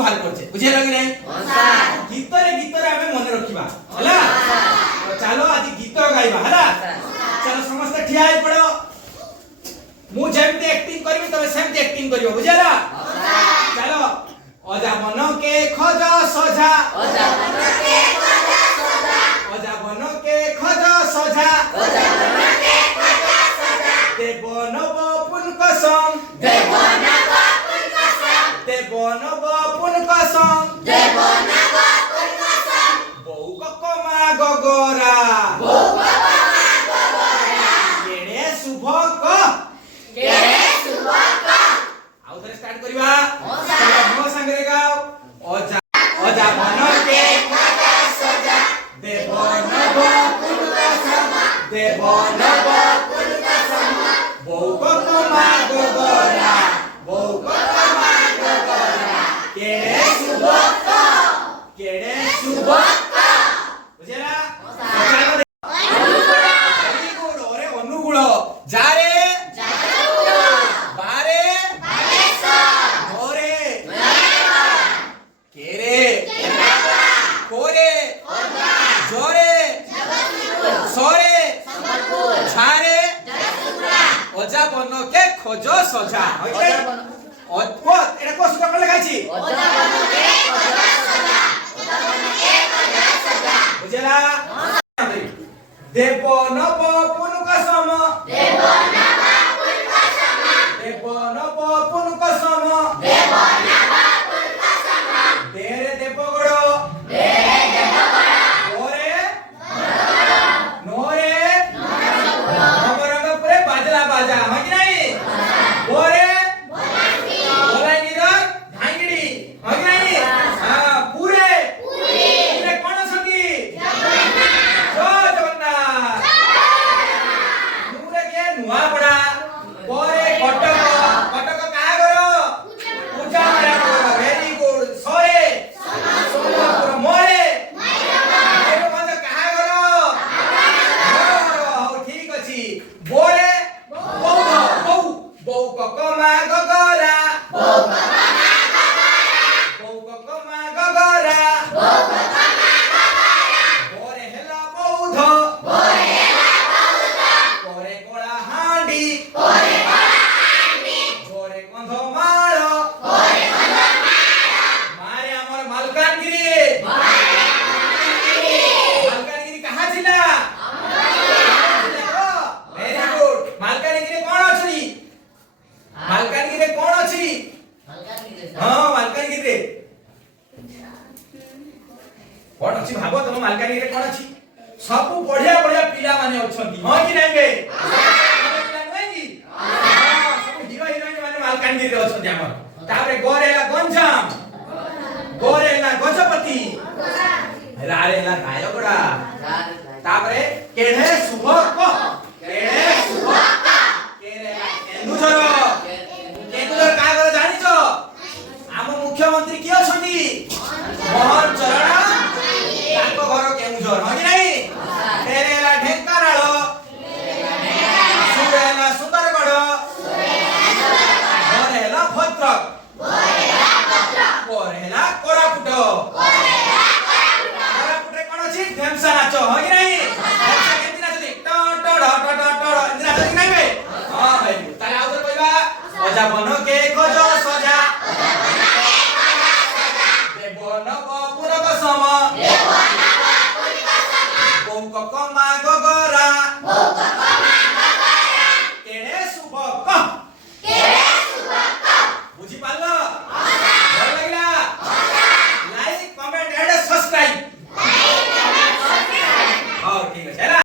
बाहर करछे बुझे लगे नहीं गीत रे हमें मन रखिबा हला तो चलो आज गीत गाइबा हला चलो समस्त ठिया ही पड़ो मु जेमते एक्टिंग करबी तबे सेमते एक्टिंग करियो बुझला चलो अजा मन के खोज सजा अजा मन के खोज सजा अजा मन के खोज सजा अजा मन के खोज सजा देवन बपुन कसम देवन बपुन कसम देवन बपुन कसम देवन बपुन कसम बौ ककमा गगरा बौ ककमा गगरा केड़े शुभक केड़े शुभक आउ थरे स्टार्ट करिबा मो संगे गाओ अजा अजा मन के खोज सजा देवन बपुन कसम देवन बपुन कसम बौ ककमा गगरा बौ ककमा गगरा केड़े शुभक बुझेला अनुगुण ओरे अनुगुण जारे बारे ओरे केरे कोरे जोरे सोरे छारे अजा बन के खोजो सजा এটা কোন সূত্র লেখাইছি অজা বন কে खोजो सजा অজা বন কে खोजो सजा বুঝলা দেবন বপুন কসম দেবন বপুন কসম দেবন বপুন কসম দেবন বপুন কসম তেরে দেবগড় তেরে দেবগড় ওরে নোরে নগরঙ্গ পুরে বাজলা বাজা হয় কি নাই ওরে कोन अछि भाबो तुम मालकानी रे कोन अछि सब बढ़िया बढ़िया पिला माने अछंती हो कि नहीं बे पिला नै कि हां सब हीरो हीरोइन माने मालकानी रे अछंती हमर तारे गोरेला गंजाम गोरेला गजपति रारेला गायगड़ा तारे केढे सुभक केढे सुभक केरेला केन्दुझर का कर जानि छ हम मुख्यमंत्री की अछंती मोहन चरण ताको घर केन्दुझर हो कि नहीं तेरेला ढेंकानाल सुरेला सुंदरगढ़ घरेला भद्रक कोरेला कोरापुट कोरापुटे कोन अछि ढेमसा नाच हो कि नहीं ढेमसा केति नाचती ट ट ड ट ट ट इंद्र नाच कि नहीं बे हां भाई ताले आउतर कहबा अजा बन के खोजो सजा देवन बपुन कसम देवन बपुन कसम बौ ककमा गगरा